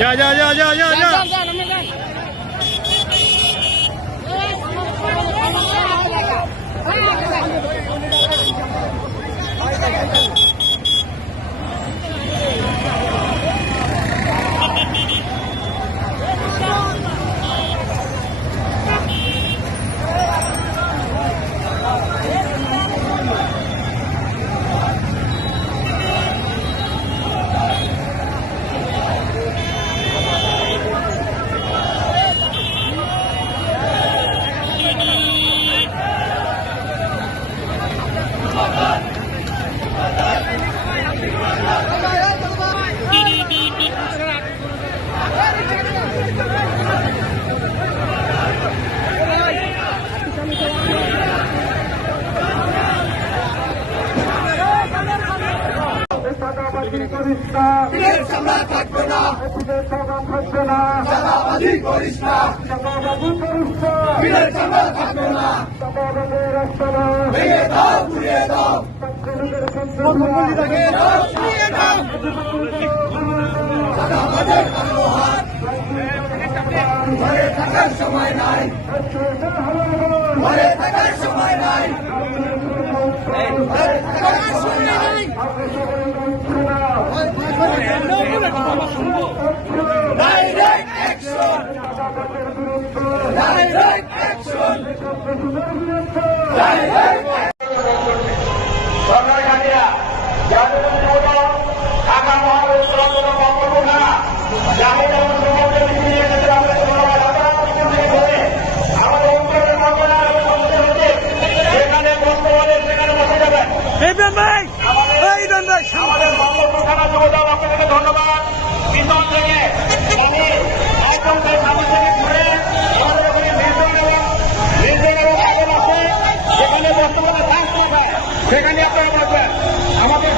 যা যা যা যা যা যা থাকবে না, থাকবে না, চাঁদাবাজি করিস না, চাঁদাবাজি করিস না, বিলের চাঁদা থাকবে না, চাঁদাবাজের রাস্তা ভেঙে দাও, ঘুরিয়ে দাও, চাঁদাবাজের কালো হাত ঘরে থাকার সময় নাই, ঘরে থাকার সময় নাই, ঘরে থাকার সময় নাই। Direct action! Direct action! Direct ধন্যবাদ। পিছন থেকে সেখানে বর্তমানে সেখানে আপনারা আমাদের